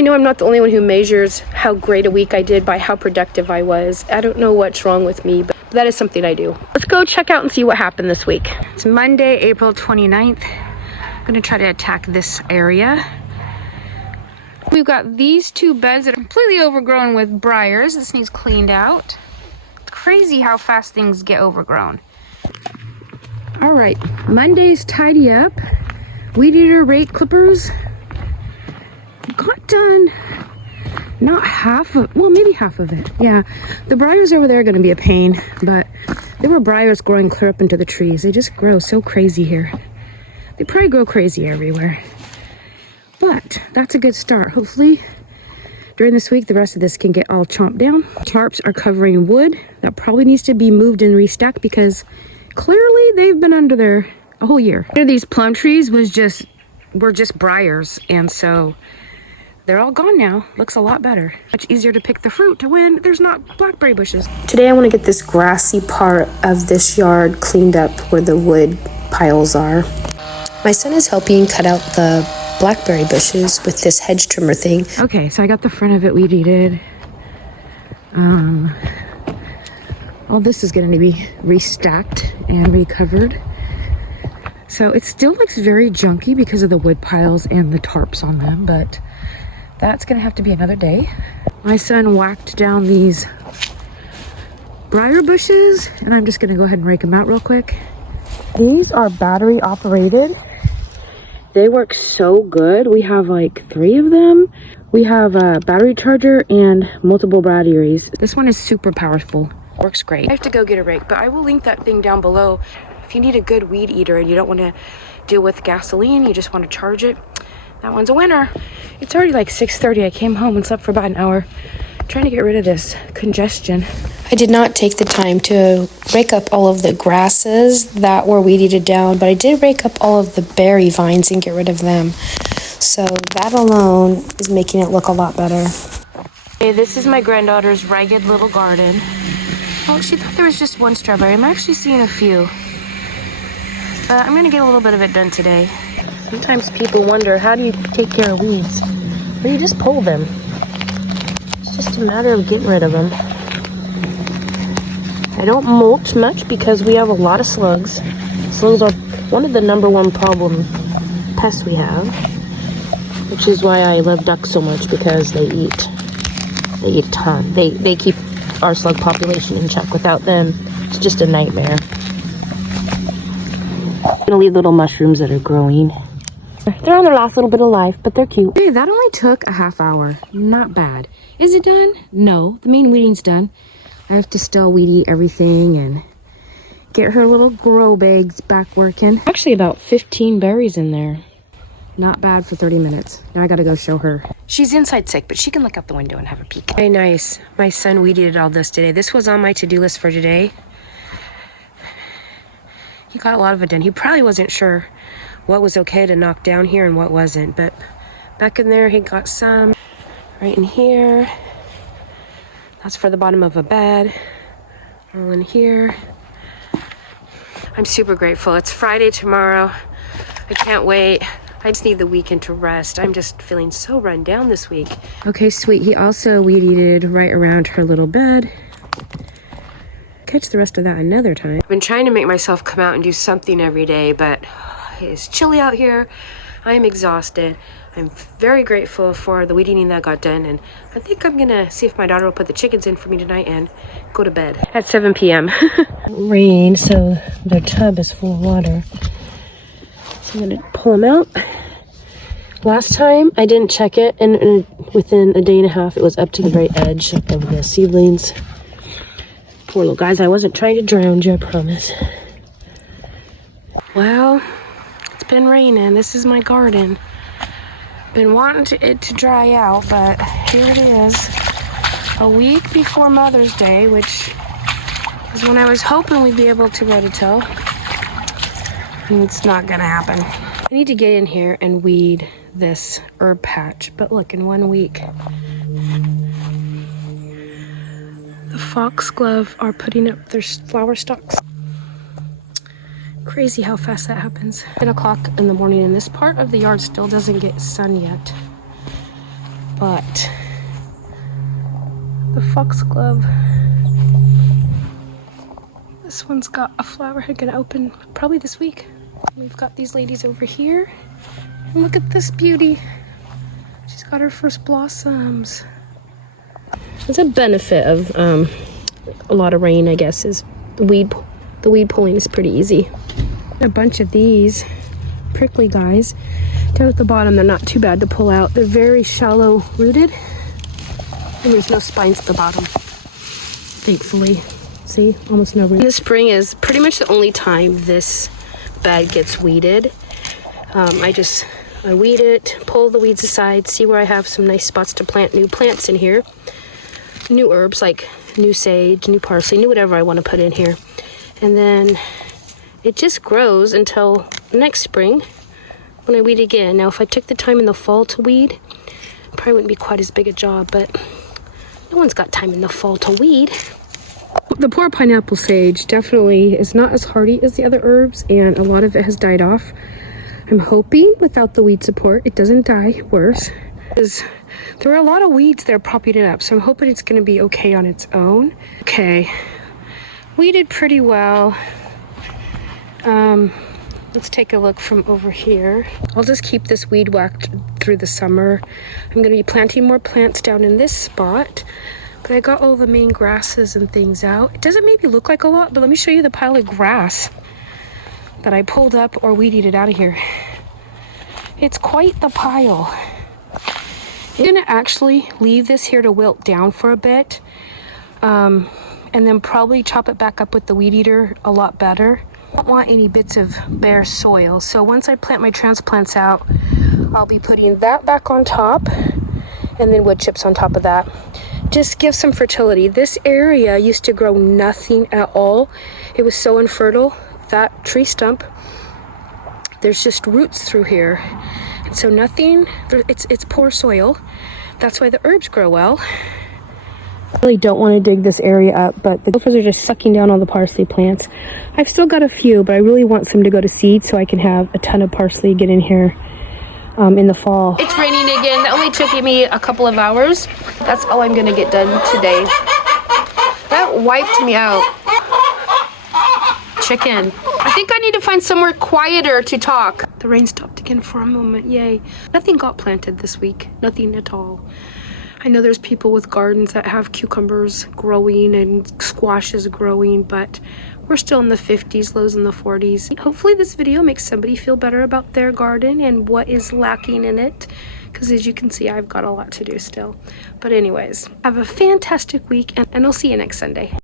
I know I'm not the only one who measures how great a week I did by how productive I was. I don't know what's wrong with me, but that is something I do. Let's go check out and see what happened this week. It's Monday, April 29th. I'm gonna try to attack this area. We've got these two beds that are completely overgrown with briars. This needs cleaned out. It's crazy how fast things get overgrown. All right, Monday's tidy up. Weedeater rake clippers. Got done. Not half of, well, maybe half of it. Yeah, the briars over there are gonna be a pain, but there were briars growing clear up into the trees. They just grow so crazy here. They probably grow crazy everywhere. But that's a good start. Hopefully, during this week, the rest of this can get all chomped down. Tarps are covering wood. That probably needs to be moved and restacked because clearly they've been under there a whole year. One of these plum trees were just briars, and so they're all gone now. Looks a lot better. Much easier to pick the fruit when there's not blackberry bushes. Today I want to get this grassy part of this yard cleaned up where the wood piles are. My son is helping cut out the blackberry bushes with this hedge trimmer thing. Okay, so I got the front of it weed-eated. All this is going to be restacked and recovered. So it still looks very junky because of the wood piles and the tarps on them, but that's gonna have to be another day. My son whacked down these briar bushes, and I'm just gonna go ahead and rake them out real quick. These are battery operated. They work so good. We have like 3 of them. We have a battery charger and multiple batteries. This one is super powerful. Works great. I have to go get a rake, but I will link that thing down below. If you need a good weed eater and you don't want to deal with gasoline, you just want to charge it, that one's a winner. It's already like 6:30. I came home and slept for about an hour trying to get rid of this congestion. I did not take the time to rake up all of the grasses that were weed-eated down, but I did rake up all of the berry vines and get rid of them. So that alone is making it look a lot better. Hey, this is my granddaughter's ragged little garden. Oh, she thought there was just one strawberry. I'm actually seeing a few. But I'm gonna get a little bit of it done today. Sometimes people wonder, how do you take care of weeds? Well, you just pull them. It's just a matter of getting rid of them. I don't mulch much because we have a lot of slugs. Slugs are one of the #1 problem pests we have, which is why I love ducks so much, because they eat a ton. They keep our slug population in check. Without them, it's just a nightmare. I'm gonna leave little mushrooms that are growing. They're on their last little bit of life, but they're cute. Hey, that only took a half hour. Not bad. Is it done? No, the main weeding's done. I have to still weed eat everything and get her little grow bags back working. Actually about 15 berries in there. Not bad for 30 minutes. Now I gotta go show her. She's inside sick, but she can look out the window and have a peek. Very nice. My son weed-eated all this today. This was on my to-do list for today. He got a lot of it done. He probably wasn't sure what was okay to knock down here and what wasn't, but back in there he got some. Right in here. That's for the bottom of a bed. All in here. I'm super grateful. It's Friday tomorrow. I can't wait. I just need the weekend to rest. I'm just feeling so run down this week. Okay, sweet. He also weed-eated right around her little bed. Catch the rest of that another time. I've been trying to make myself come out and do something every day, but it's chilly out here. I'm exhausted. I'm very grateful for the weed eating that got done, and I think I'm gonna see if my daughter will put the chickens in for me tonight and go to bed at 7 p.m. Rain, so their tub is full of water. So I'm gonna pull them out. Last time I didn't check it, and within a day and a half it was up to the very edge of the seedlings. Poor little guys, I wasn't trying to drown you, I promise. Well, it's been raining. This is my garden. Been wanting it to dry out, but here it is. A week before Mother's Day, which is when I was hoping we'd be able to rototill. And it's not gonna happen. I need to get in here and weed this herb patch, but look, in 1 week. The foxglove are putting up their flower stalks. Crazy how fast that happens. 10 o'clock in the morning, and this part of the yard still doesn't get sun yet. But the foxglove, this one's got a flower head gonna open probably this week. We've got these ladies over here. And look at this beauty. She's got her first blossoms. It's a benefit of a lot of rain, I guess, is the weed pulling is pretty easy. A bunch of these prickly guys down at the bottom. They're not too bad to pull out. They're very shallow rooted, and there's no spines at the bottom, thankfully. See, almost no root. The spring is pretty much the only time this bed gets weeded. I weed it, pull the weeds aside, see where I have some nice spots to plant new plants in here. New herbs like new sage, new parsley, new whatever I want to put in here. And then it just grows until next spring when I weed again. Now, if I took the time in the fall to weed, it probably wouldn't be quite as big a job, but no one's got time in the fall to weed. The poor pineapple sage definitely is not as hardy as the other herbs, and a lot of it has died off. I'm hoping without the weed support, it doesn't die worse. Because there are a lot of weeds there propping it up, so I'm hoping it's going to be okay on its own. Okay, weeded pretty well. Let's take a look from over here. I'll just keep this weed whacked through the summer. I'm going to be planting more plants down in this spot, but I got all the main grasses and things out. It doesn't maybe look like a lot, but let me show you the pile of grass that I pulled up or weed eated out of here. It's quite the pile. I'm gonna actually leave this here to wilt down for a bit, and then probably chop it back up with the weed eater a lot better. I don't want any bits of bare soil, so once I plant my transplants out, I'll be putting that back on top and then wood chips on top of that. Just give some fertility. This area used to grow nothing at all. It was so infertile. That tree stump, there's just roots through here, and so nothing, it's poor soil. That's why the herbs grow well. I really don't want to dig this area up, but the gophers are just sucking down all the parsley plants. I've still got a few, but I really want some to go to seed so I can have a ton of parsley get in here in the fall. It's raining again. That only took me a couple of hours. That's all I'm gonna get done today. That wiped me out. Chicken. I think I need to find somewhere quieter to talk. The rain stopped again for a moment. Yay. Nothing got planted this week. Nothing at all. I know there's people with gardens that have cucumbers growing and squashes growing, but we're still in the 50s, lows in the 40s. Hopefully this video makes somebody feel better about their garden and what is lacking in it, because as you can see, I've got a lot to do still. But anyways, have a fantastic week, and I'll see you next Sunday.